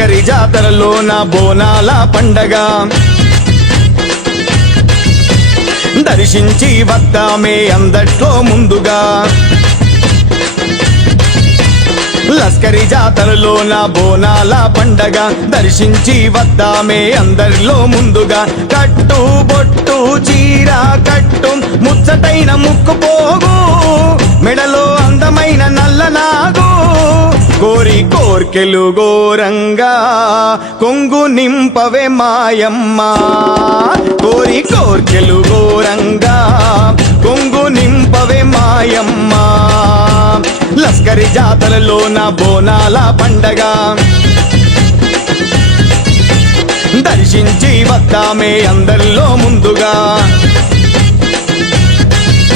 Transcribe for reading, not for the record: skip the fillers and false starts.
లస్కరి జాతరలోన బోనాల పండగ దర్శించి వద్దామే అందట్లో ముందుగా లస్కరి జాతరలోన బోనాల పండగ దర్శించి వద్దామే అందరిలో ముందుగా కట్టు బొట్టు చీర కట్టు ముచ్చటైన ముక్కు పోగు మెడలో అందమైన నల్లనాగు కోరి కోర్కెలు గోరంగా కొంగు నింపవే మాయమ్మ కోరి కోర్కెలు గోరంగా కొంగు నింపవే మాయమ్మ లస్కరి జాతరలోన బోనాల పండగ దర్శించి వద్దామే అందరిలో ముందుగా